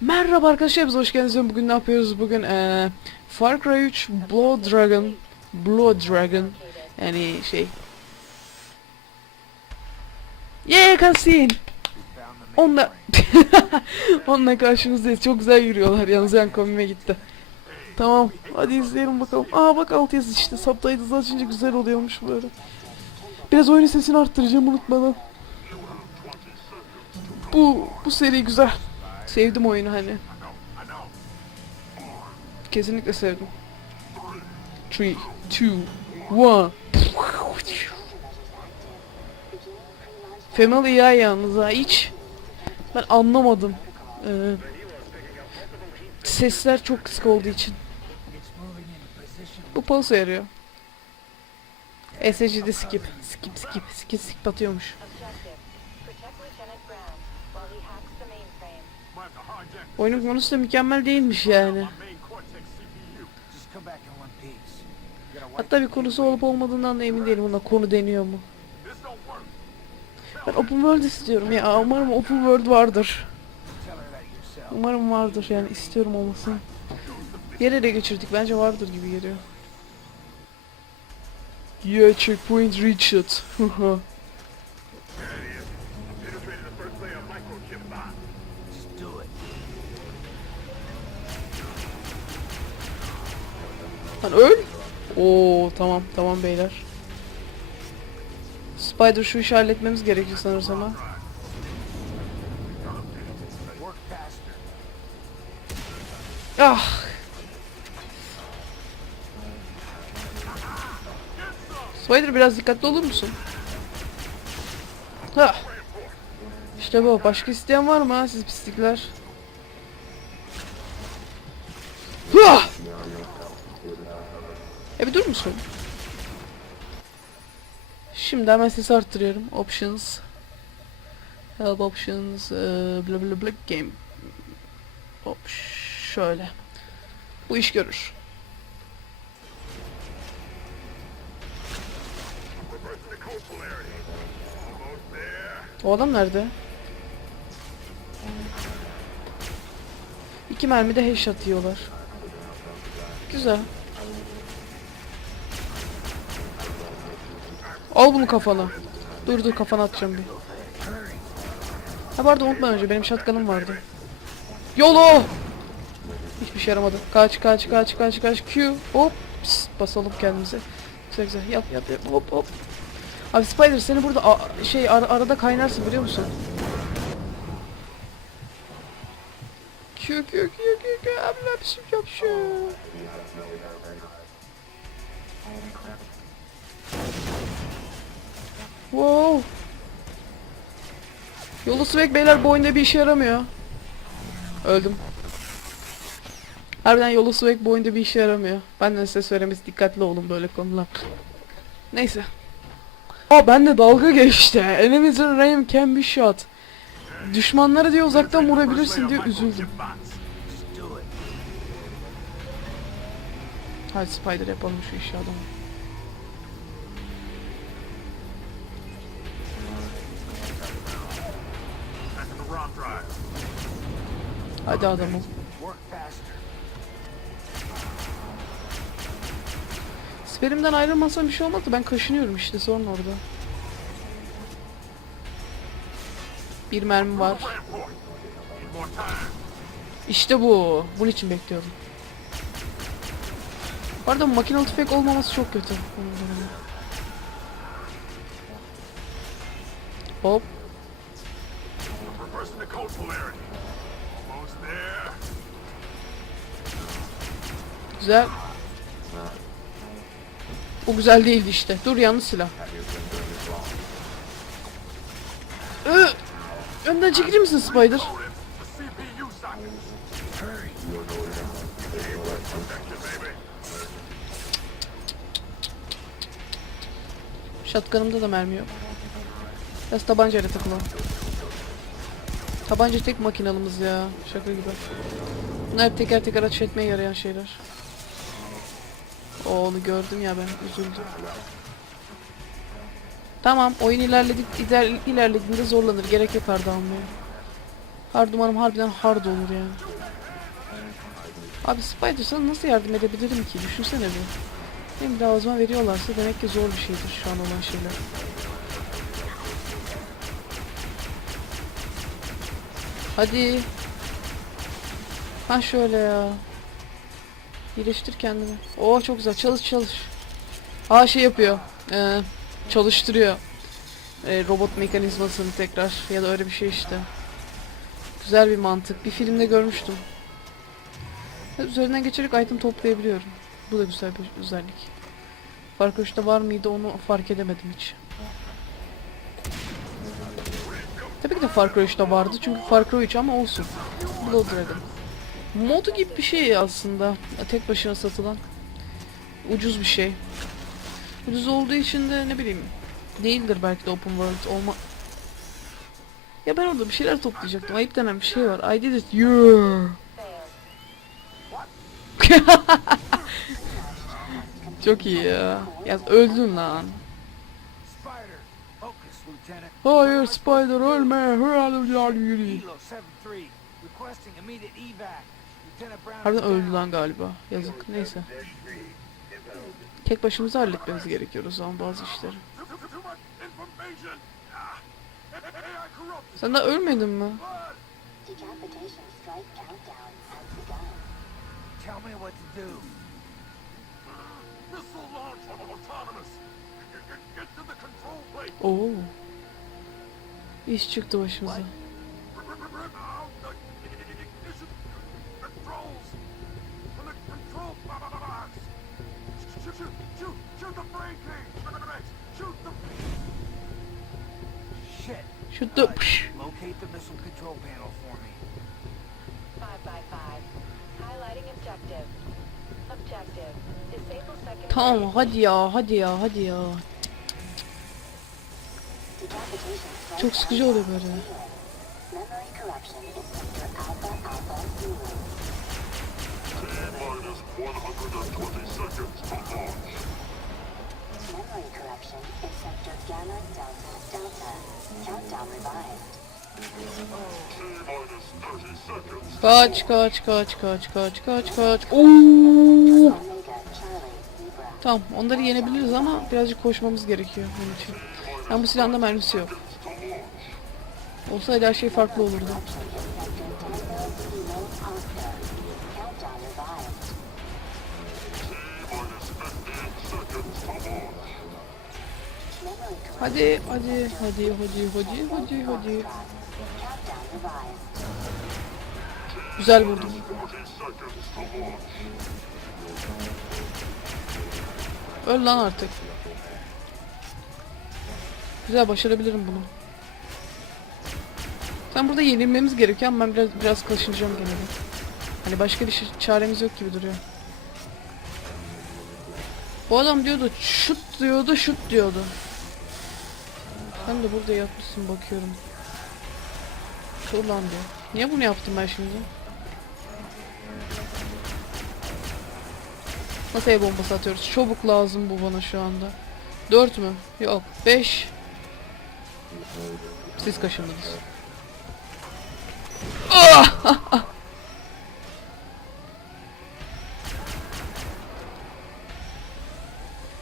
Merhaba arkadaşlar, biz hoş geldiniz. Bugün ne yapıyoruz? Bugün eee Far Cry 3 Blood Dragon Blood Dragon yani şey Yeah cutscene Onunla Onunla karşımızdayız. Çok güzel yürüyorlar. Yalnız yan komime gitti. Tamam. Hadi izleyelim bakalım. Aa bak alt işte. Subtitles açınca güzel oluyormuş böyle. Biraz oyunun sesini arttıracağım unutmadan. Bu bu seri güzel. Sevdim oyunu hani. Kesinlikle sevdim. 3 2 1 Family ya yalnız ha hiç ben anlamadım. Ee, sesler çok kısık olduğu için. Bu pulse yarıyor. SSG'de skip. Skip skip skip skip atıyormuş. Oyunun konusu da mükemmel değilmiş yani. Hatta bir konusu olup olmadığından da emin değilim buna konu deniyor mu. Ben open world istiyorum ya umarım open world vardır. Umarım vardır yani istiyorum olmasını. Yer ele geçirdik bence vardır gibi geliyor. Yeah checkpoint reached. Lan öl. Oo tamam tamam beyler. Spider şu işi halletmemiz gerekiyor sanırsam ha. Ah. Spider biraz dikkatli olur musun? Ha. İşte bu. Başka isteyen var mı ha siz pislikler? Ha. E bir dur musun? Şimdi hemen sesi arttırıyorum. Options. Help options. eee, bla bla bla game. Hop şöyle. Bu iş görür. O adam nerede? İki mermi de headshot yiyorlar. Güzel. Al bunu kafana. Dur dur kafana atacağım bir. Ha arada unutma önce benim shotgun'ım vardı. YOLO! Hiçbir şey yaramadı. Kaç kaç kaç kaç kaç Q hop Psst, basalım kendimize. Güzel güzel yap yap yap hop hop. Abi Spider seni burada şey ar- arada kaynarsın biliyor musun? Q Q Q Q Q abla bir şey yap şu. Wow. Yolu swag beyler bu oyunda bir işe yaramıyor. Öldüm. Harbiden yolu swag bu oyunda bir işe yaramıyor. Benden size söylemesi dikkatli olun böyle konular. Neyse. Aa ben de dalga geçti. Enemies in range can be shot. Düşmanları diyor uzaktan vurabilirsin diye üzüldüm. Hadi Spider yapalım şu işi adamı. Hadi adamım. Siperimden ayrılmasam bir şey olmadı. Ben kaşınıyorum işte sorun orada. Bir mermi var. İşte bu. Bunun için bekliyordum. Bu arada makinalı tüfek olmaması çok kötü. Hop. Güzel. O güzel değildi işte. Dur yanlış silah. Önden çekilir misin Spider? Shotgun'ımda da mermi yok. Biraz tabancayla takılalım. Tabanca tek makinalımız ya. Şaka gibi. Bunlar teker teker ateş etmeye yarayan şeyler. O onu gördüm ya ben üzüldüm. Tamam oyun ilerledik iler, ilerlediğinde zorlanır. Gerek yok arda almaya. Hard umarım harbiden hard olur yani. Abi Spider sana nasıl yardım edebilirim ki? Düşünsene bir. Hem de ağzıma veriyorlarsa demek ki zor bir şeydir şu an olan şeyler. Hadi. Ha şöyle ya. İyileştir kendini. Oo çok güzel. Çalış çalış. Aa şey yapıyor. Ee, çalıştırıyor. Ee, robot mekanizmasını tekrar. Ya da öyle bir şey işte. Güzel bir mantık. Bir filmde görmüştüm. Üzerinden geçerek item toplayabiliyorum. Bu da güzel bir özellik. Far Cry 3'te var mıydı onu fark edemedim hiç. Tabii ki de Far Cry 3'te vardı çünkü Far Cry 3 ama olsun. Blood Dragon. Modu gibi bir şey aslında. Tek başına satılan. Ucuz bir şey. Ucuz olduğu için de ne bileyim değildir belki de open world olma. Ya ben orada bir şeyler toplayacaktım. Ayıp denen bir şey var. I did it. Yeah. Çok iyi ya. Ya öldün lan. Hayır Spider ölme. Hırlalı Kilo 7-3, requesting immediate evac. Lieutenant Brown Harbiden öldü lan galiba. Yazık. Neyse. Tek başımıza halletmemiz gerekiyor o zaman bazı işleri. Sen daha ölmedin mi? Decapitation strike countdown has begun. Tell me what to do. Missile launch autonomous. Get, get, get to the control plate. Oo. İş çıktı başımıza. Rip, Disable second. Tamam hadi ya hadi ya hadi ya. Çok sıkıcı oluyor böyle. Kaç kaç kaç kaç kaç kaç kaç. Oo. Tamam onları yenebiliriz ama birazcık koşmamız gerekiyor bunun için. Yani bu silahında mermisi yok. Olsaydı her şey farklı olurdu. Sector Tango Kilo Oscar. Countdown revised. T-minus 15 seconds to launch. Memory corruption. Hadi hadi hadi hadi hadi hadi hadi. Güzel vurdum. 40 seconds to launch. Öl lan artık. Güzel başarabilirim bunu. Sen burada yenilmemiz gerekiyor ama ben biraz biraz kaşınacağım gene. Hani başka bir şey, çaremiz yok gibi duruyor. Bu adam diyordu şut diyordu şut diyordu. Ben de burada yapmışsın bakıyorum. Dur lan diyor. Niye bunu yaptım ben şimdi? Nasıl el bombası atıyoruz? Çabuk lazım bu bana şu anda. 4 mü? Yok. 5. Siz kaşındınız.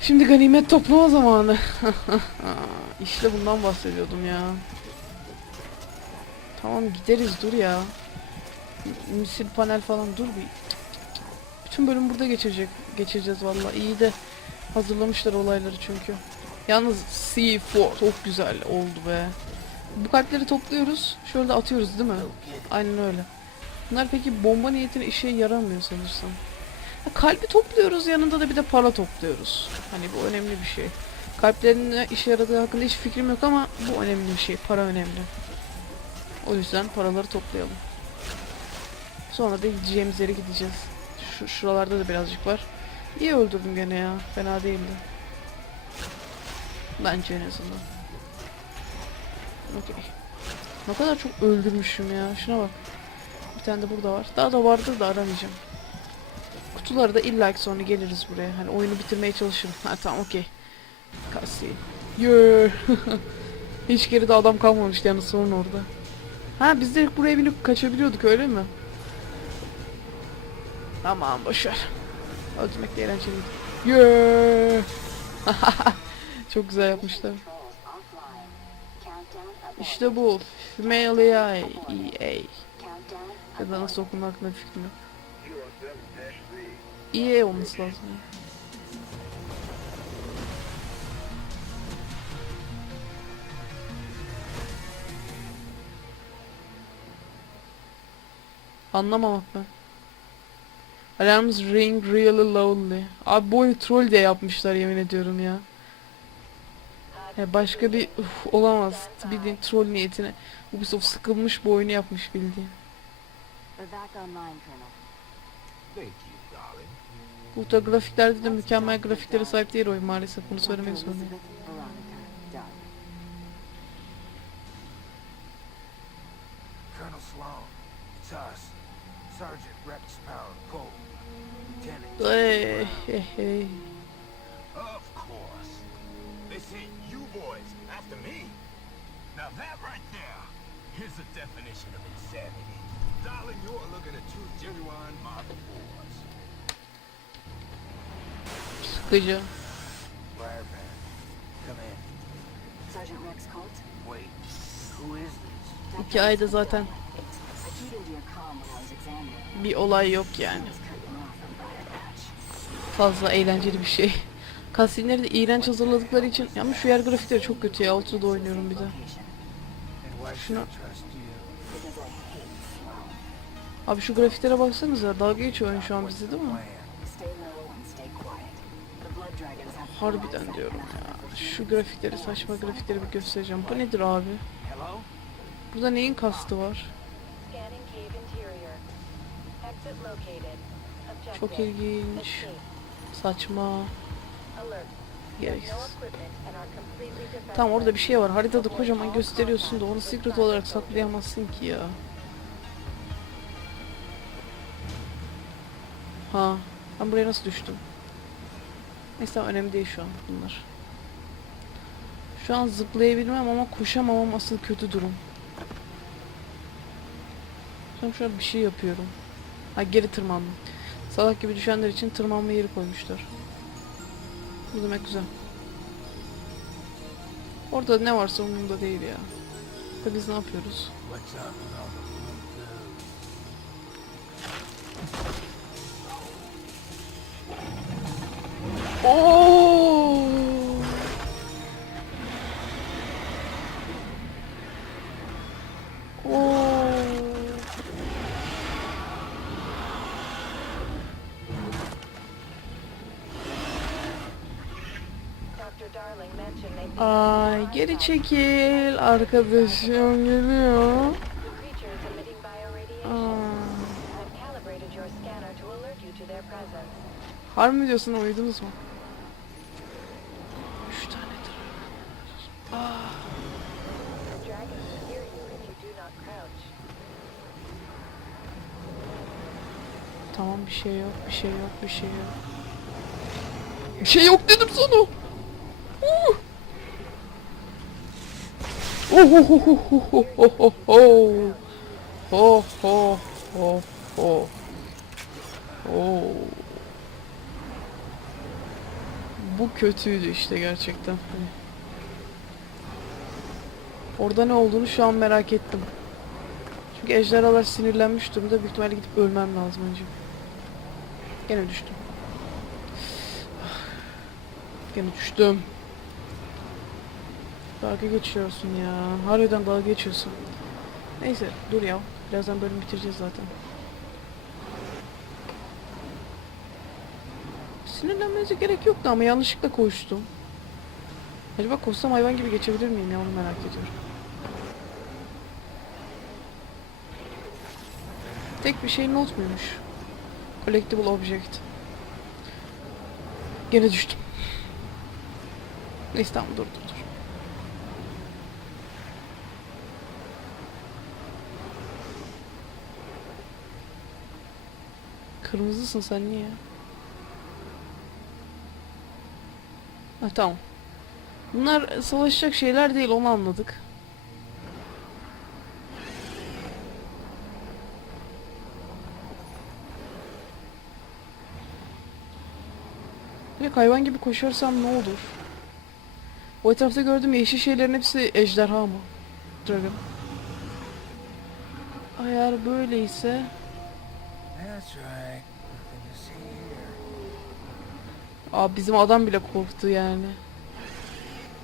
Şimdi ganimet toplama zamanı. işte bundan bahsediyordum ya. Tamam gideriz dur ya. Misil panel falan dur bir. Bütün bölüm burada geçirecek geçireceğiz valla. İyi de hazırlamışlar olayları çünkü. Yalnız C4 çok güzel oldu be. Bu kalpleri topluyoruz. Şöyle atıyoruz değil mi? Aynen öyle. Bunlar peki bomba niyetine işe yaramıyor sanırsam. Ha, kalbi topluyoruz yanında da bir de para topluyoruz. Hani bu önemli bir şey. Kalplerin ne işe yaradığı hakkında hiç fikrim yok ama bu önemli bir şey. Para önemli. O yüzden paraları toplayalım. Sonra da gideceğimiz yere gideceğiz. Şu, şuralarda da birazcık var. İyi öldürdüm gene ya. Fena değildi. Bence en azından. Okey. Ne kadar çok öldürmüşüm ya. Şuna bak. Bir tane de burada var. Daha da vardır da aramayacağım. Kutuları da illa sonra geliriz buraya. Hani oyunu bitirmeye çalışırım. Ha tamam okey. Kasi. Yeah. Hiç geride adam kalmamıştı yani sorun orada. Ha biz de buraya binip kaçabiliyorduk öyle mi? Tamam boşver. Öldürmek de eğlenceliydi. Yeah! Çok güzel yapmışlar. İşte bu. Female AI. EA. Ya da nasıl okunduğu hakkında fikrim yok. EA olması lazım. Anlamamak ben. Alarms ring really loudly. Abi bu oyunu troll diye yapmışlar yemin ediyorum ya. Ya başka bir uf, olamaz. Bildiğin troll niyetine. Ubisoft sıkılmış bu oyunu yapmış bildiğin. Da grafiklerde de mükemmel grafiklere sahip değil oyun maalesef. Bunu söylemek zorundayım. Colonel Sloan, it's us. Sergeant Rex Power Cole. Lieutenant. Hey, hey, hey. Of course. They sent you boys after me. Now that right there is a definition of insanity. Darling, you're looking at two genuine model wars. Sıkıcı. Fireman. Come in. Sergeant Rex Colt, Wait. Who is this? İki ayda zaten bir olay yok yani. Fazla eğlenceli bir şey. Cutscene'leri de iğrenç hazırladıkları için. Ama şu yer grafikleri çok kötü ya. Ultra'da oynuyorum bir de. Sloan. Abi şu grafiklere baksanıza. Dalga geçiyor oyun şu an bizi değil mi? Harbiden diyorum ya. Şu grafikleri, saçma grafikleri bir göstereceğim. Bu nedir abi? Burada neyin kastı var? Çok ilginç. Saçma. Gereksiz. Tamam orada bir şey var. Haritada kocaman gösteriyorsun da onu secret olarak saklayamazsın ki ya. Ha. Ben buraya nasıl düştüm? Neyse önemli değil şu an bunlar. Şu an zıplayabilmem ama koşamamam asıl kötü durum. Şu an bir şey yapıyorum. Ha geri tırmandım. Salak gibi düşenler için tırmanma yeri koymuşlar. Bu demek güzel. Orada ne varsa umurumda değil ya. Da biz ne yapıyoruz? Oo! Geri çekil arkadaşım geliyor. Aa, harbi mi diyorsun uyudunuz mu? Üç crouch. tamam bir şey yok bir şey yok bir şey yok. Bir şey yok dedim sana. Uh! Ho ho ho ho. Oh. Bu kötüydü işte gerçekten. Orada ne olduğunu şu an merak ettim. Çünkü ejderhalar sinirlenmiş durumda. Büyük ihtimalle gidip ölmem lazım önce. Gene düştüm. Gene düştüm. Dalga geçiyorsun ya. Harbiden dalga geçiyorsun. Neyse dur ya. Birazdan bölüm bitireceğiz zaten. Sinirlenmenize gerek yoktu ama yanlışlıkla koştum. Acaba koşsam hayvan gibi geçebilir miyim ya onu merak ediyorum. Tek bir şey not muymuş? Collectible object. Gene düştüm. Neyse tamam dur Kırmızısın sen niye? Ha tamam. Bunlar savaşacak şeyler değil onu anladık. Direkt hayvan gibi koşarsam ne olur? O etrafta gördüğüm yeşil şeylerin hepsi ejderha mı? Dragon. Eğer böyleyse... Aa bizim adam bile korktu yani.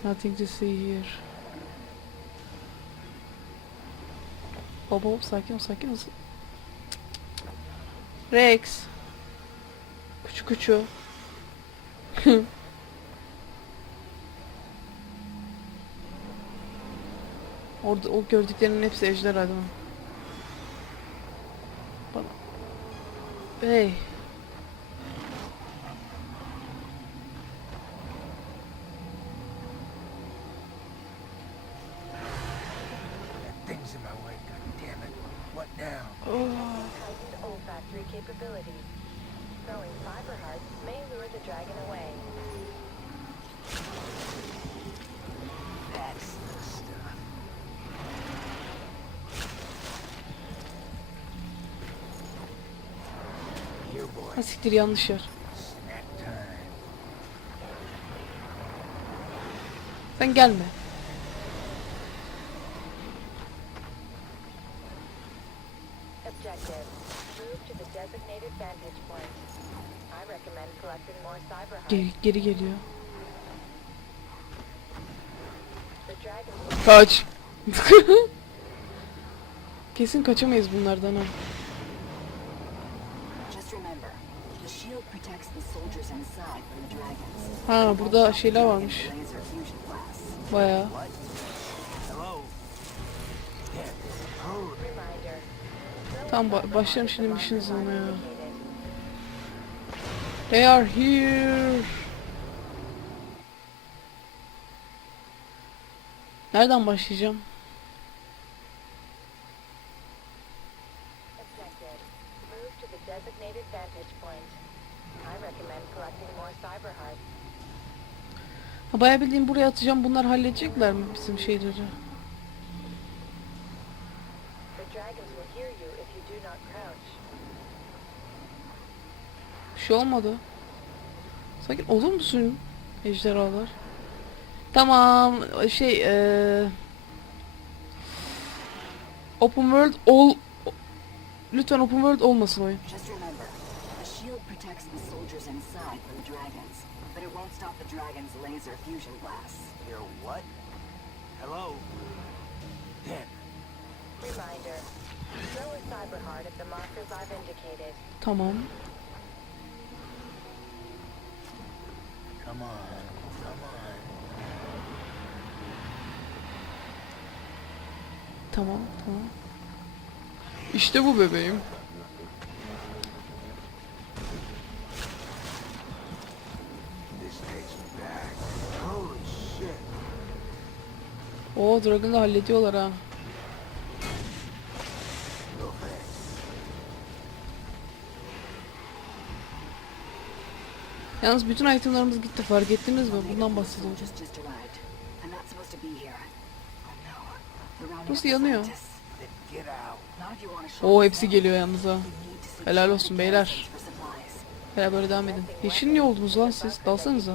Nothing to see here. Baba sakin ol sakin ol. Rex. Küçük küçük. Orada o gördüklerinin hepsi ejderha değil? 对。Ha siktir yanlış yer. Sen gelme. Geri, geri geliyor. Kaç. Kesin kaçamayız bunlardan ha. Ha burada şeyler varmış. Bayağı. Tamam ba başlarım şimdi mission indicated. They are here. Nereden başlayacağım? Ha, bayağı bildiğim buraya atacağım. Bunlar halledecekler mi bizim şeyleri? The dragons will hear you if you do not crouch. Bir şey olmadı. Sakin olur musun ejderhalar? Tamam şey eee Open World ol Lütfen Open World olmasın oyun. But it won't stop the dragons' laser fusion blasts. Your what? Hello? Reminder. Throw a cyber heart at the markers I've indicated. Tamam. Come on. Come on. Tamam tamam. İşte bu bebeğim. Oo Dragon'ı da hallediyorlar ha. Yalnız bütün itemlarımız gitti fark ettiniz mi? Bundan bahsediyorum. Burası yanıyor. Oo hepsi geliyor yalnız ha. Helal olsun beyler. Beraber devam edin. Yeşil niye oldunuz lan siz? Dalsanıza.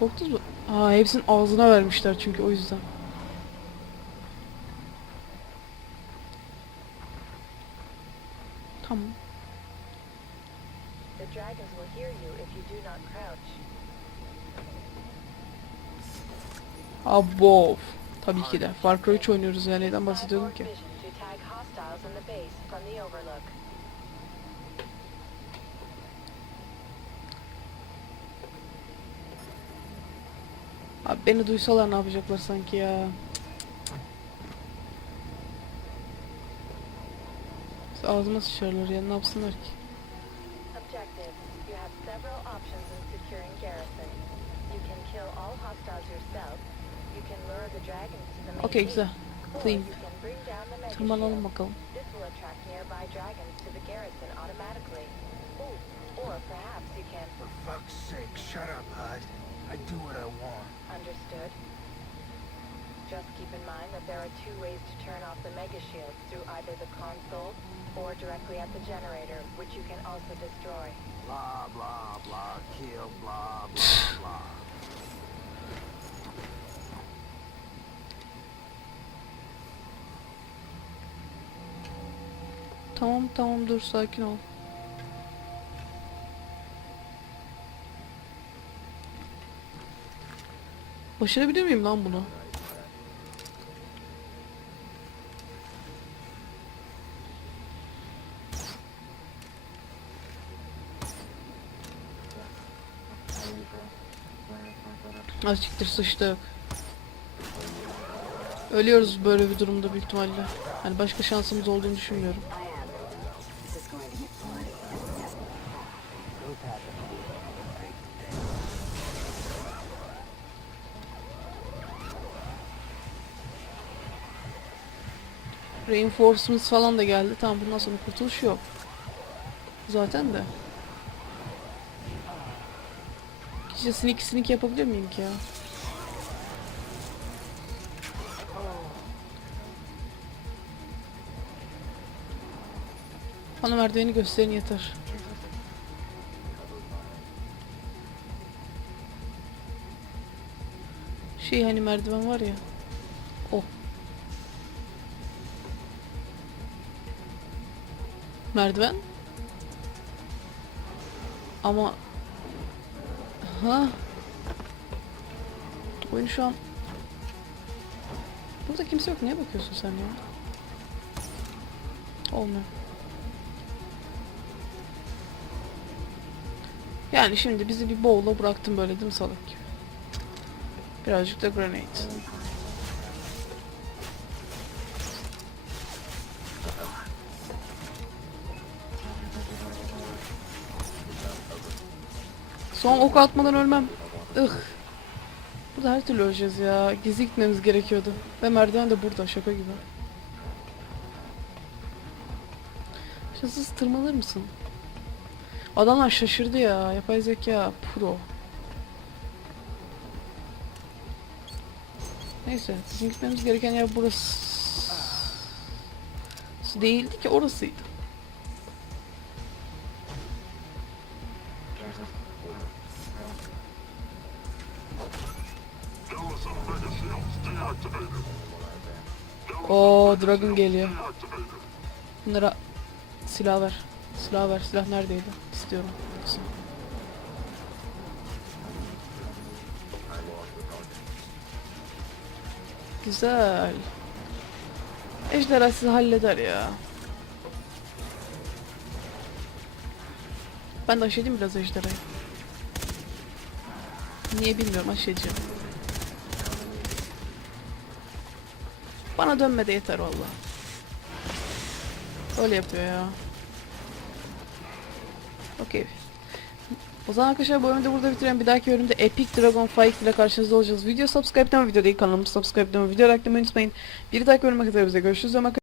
Korktunuz mu? Aa hepsinin ağzına vermişler çünkü o yüzden. Tamam. The dragons will hear you if you do not crouch. Abo. Tabii ki de. Far Cry 3 oynuyoruz ya. Neyden bahsediyordum Cyborg ki? vision to tag hostiles in the base from the overlook. Abi beni duysalar ne yapacaklar sanki ya. Ağzıma sıçarlar ya. Ne yapsınlar ki? Okey güzel. Clean. Tırmanalım bakalım. For fuck's sake, shut up, Hud. I do what I want. understood. Just keep in mind that there are two ways to turn off the mega shields through either the console or directly at the generator, which you can also destroy. Blah, blah, blah, kill, blah, blah, blah. Tamam tamam dur sakin ol. Başarabilir miyim lan bunu? Azıcıktır sıçtık. Ölüyoruz böyle bir durumda büyük ihtimalle. Yani başka şansımız olduğunu düşünmüyorum. Reinforcements falan da geldi. Tamam bundan sonra kurtuluş yok. Zaten de. İşte sneak sneak yapabilir miyim ki ya? Bana merdiveni gösterin yeter. Şey hani merdiven var ya. Merdiven. Ama ha oyun şu an Burada kimse yok. Niye bakıyorsun sen ya? Olmuyor. Yani şimdi bizi bir bowl'a bıraktın böyle değil mi salak gibi? Birazcık da grenade. Son ok atmadan ölmem. Ih. Burada her türlü öleceğiz ya. Gizli gitmemiz gerekiyordu. Ve merdiven de burada şaka gibi. Hızsız tırmanır mısın? Adamlar şaşırdı ya. Yapay zeka pro. Neyse. Bizim gitmemiz gereken yer burası. Değildi ki orasıydı. Dragon geliyor. Bunlara silah ver. Silah ver. Silah neredeydi? İstiyorum. Güzel. Ejderha sizi halleder ya. Ben de aşedeyim biraz ejderhayı. Niye bilmiyorum aşedeceğim. Bana dönme de yeter valla. Öyle yapıyor ya. Okey. O zaman arkadaşlar bu bölümü de burada bitirelim. Bir dahaki bölümde Epic Dragon Fight ile karşınızda olacağız. Video subscribe'den video değil kanalımı subscribe'den video like unutmayın. Bir dahaki bölüme kadar bize görüşürüz.